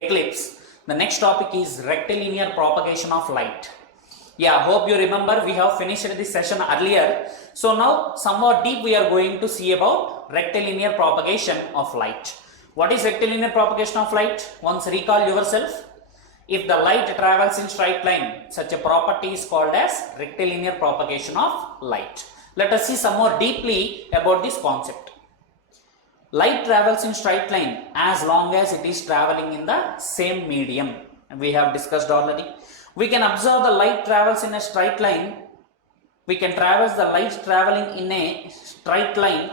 eclipse. The next topic is rectilinear propagation of light. Yeah, hope you remember we have finished this session earlier. So now somewhat deep we are going to see about rectilinear propagation of light. What is rectilinear propagation of light? Once recall yourself. If the light travels in straight line, such a property is called as rectilinear propagation of light. Let us see some more deeply about this concept. Light travels in straight line as long as it is traveling in the same medium. We have discussed already. We can observe the light travels in a straight line. We can traverse the light traveling in a straight line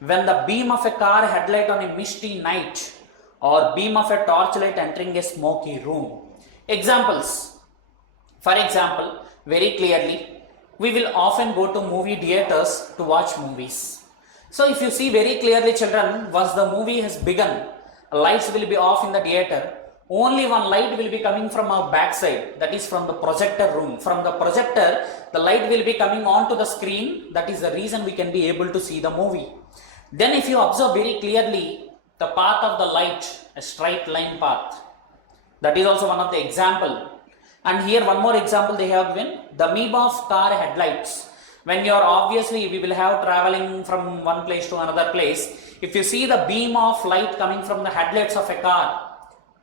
when the beam of a car headlight on a misty night or beam of a torchlight entering a smoky room. Examples. For example, very clearly, we will often go to movie theaters to watch movies. So if you see very clearly, children, once the movie has begun, lights will be off in the theater. Only one light will be coming from our backside, that is from the projector room. From the projector, the light will be coming onto the screen. That is the reason we can be able to see the movie. Then if you observe very clearly, the path of the light, a straight line path. That is also one of the example. And here one more example they have given, the beam of car headlights. When you are obviously, we will have traveling from one place to another place. If you see the beam of light coming from the headlights of a car,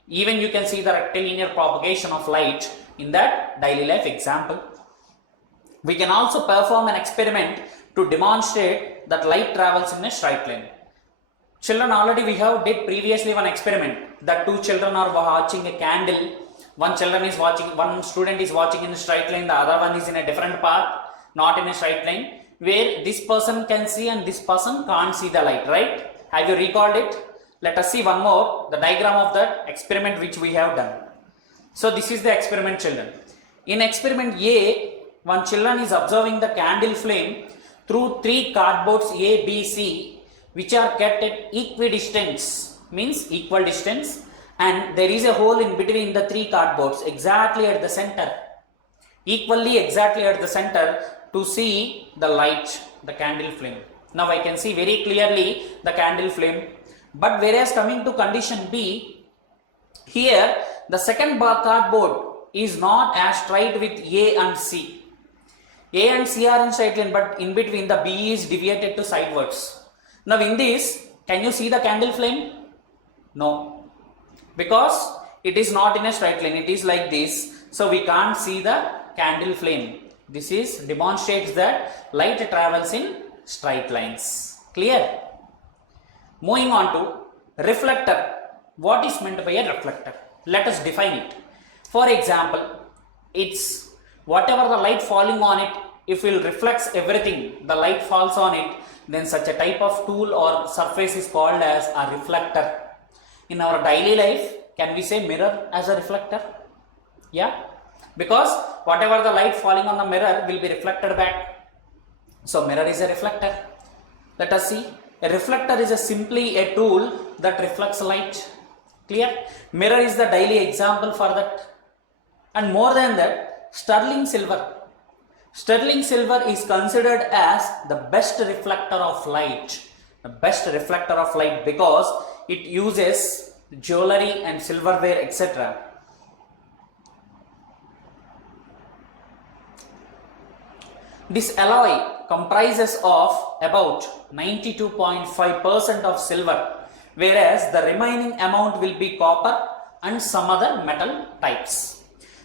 even you can see the rectilinear propagation of light in that daily life example. We can also perform an experiment to demonstrate that light travels in a straight line. Children, already we have did previously one experiment that two children are watching a candle. One student is watching in a straight line, the other one is in a different path, not in a straight line, where this person can see and this person can't see the light, right? Have you recalled it? Let us see one more, the diagram of that experiment which we have done. So this is the experiment, children. In experiment A, one children is observing the candle flame through three cardboards A, B, C, which are kept at equidistance, means equal distance, and there is a hole in between the three cardboards exactly at the center, equally exactly at the center to see the light, the candle flame. Now I can see very clearly the candle flame, but whereas coming to condition B, here the second cardboard is not as straight with A and C. A and C are in straight line, but in between the B is deviated to sidewards. Now in this, can you see the candle flame? No, because it is not in a straight line, it is like this, so we can't see the candle flame. This is demonstrates that light travels in straight lines. Clear? Moving on to reflector. What is meant by a reflector? Let us define it. For example, it's whatever the light falling on it, if it reflects everything, the light falls on it, then such a type of tool or surface is called as a reflector. In our daily life, can we say mirror as a reflector? Yeah, because whatever the light falling on the mirror will be reflected back. So mirror is a reflector. Let us see. A reflector is simply a tool that reflects light. Clear? Mirror is the daily example for that. And more than that, sterling silver. Sterling silver is considered as the best reflector of light. The best reflector of light because it uses jewelry and silverware, etc. This alloy comprises of about 92.5% of silver, whereas the remaining amount will be copper and some other metal types.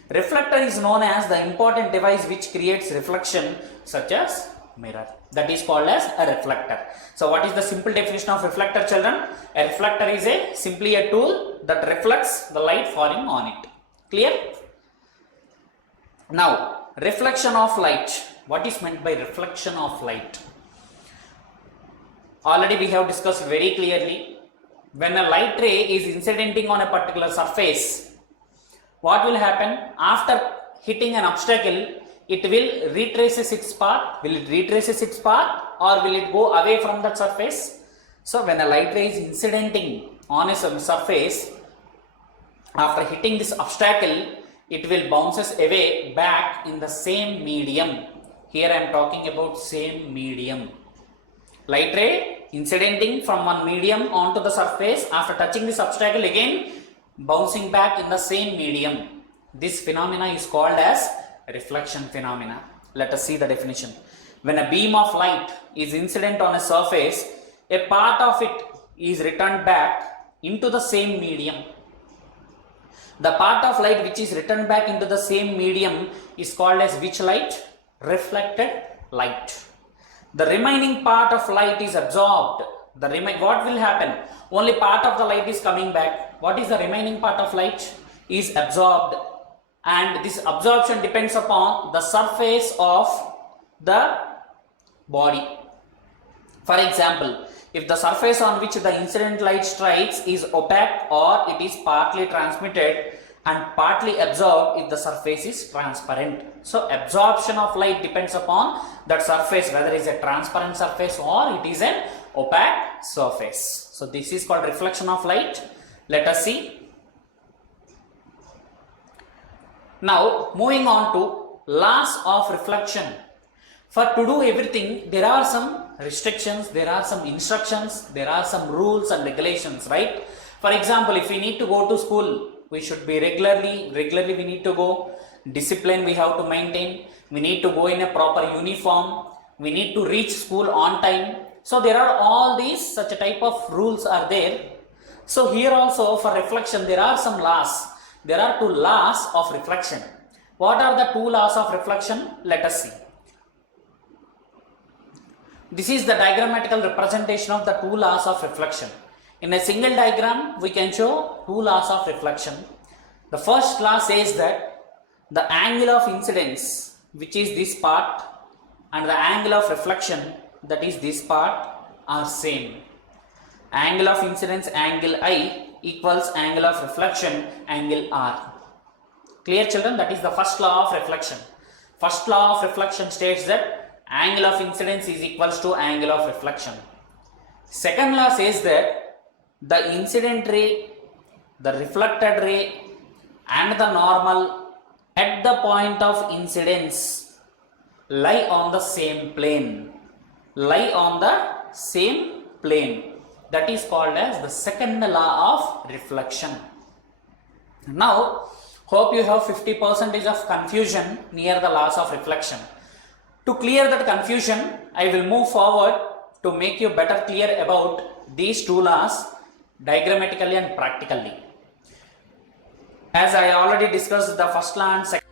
Reflector is known as the important device which creates reflection such as mirror. That is called as a reflector. So what is the simple definition of reflector, children? A reflector is simply a tool that reflects the light falling on it. Clear? Now, reflection of light. What is meant by reflection of light? Already we have discussed very clearly. When a light ray is incidenting on a particular surface, what will happen? After hitting an obstacle, it will retraces its path. Will it retraces its path or will it go away from that surface? So when a light ray is incidenting on a surface, after hitting this obstacle, it will bounces away back in the same medium. Here I am talking about same medium. Light ray incidenting from one medium onto the surface, after touching this obstacle again bouncing back in the same medium. This phenomena is called as reflection phenomena. Let us see the definition. When a beam of light is incident on a surface, a part of it is returned back into the same medium. The part of light which is returned back into the same medium is called as which light? Reflected light. The remaining part of light is absorbed. What will happen? Only part of the light is coming back. What is the remaining part of light? Is absorbed, and this absorption depends upon the surface of the body. For example, if the surface on which the incident light strikes is opaque, or it is partly transmitted and partly absorbed if the surface is transparent. So absorption of light depends upon that surface, whether it is a transparent surface or it is an opaque surface. So this is called reflection of light. Let us see. Now moving on to laws of reflection. For to do everything, there are some restrictions, there are some instructions, there are some rules and regulations, right? For example, if we need to go to school, we should be regularly we need to go. Discipline we have to maintain. We need to go in a proper uniform. We need to reach school on time. So there are all these such a type of rules are there. So here also for reflection there are some laws. There are 2 laws of reflection. What are the 2 laws of reflection? Let us see. This is the diagrammatical representation of the 2 laws of reflection. In a single diagram, we can show 2 laws of reflection. The first law says that the angle of incidence, which is this part, and the angle of reflection, that is this part, are same. Angle of incidence, angle I, equals angle of reflection, angle R. Clear, children? That is the first law of reflection. First law of reflection states that angle of incidence is equals to angle of reflection. Second law says that the incident ray, the reflected ray, and the normal at the point of incidence lie on the same plane. Lie on the same plane. That is called as the second law of reflection. Now, hope you have 50% of confusion near the laws of reflection. To clear that confusion, I will move forward to make you better clear about these 2 laws diagrammatically and practically. As I already discussed the first law and second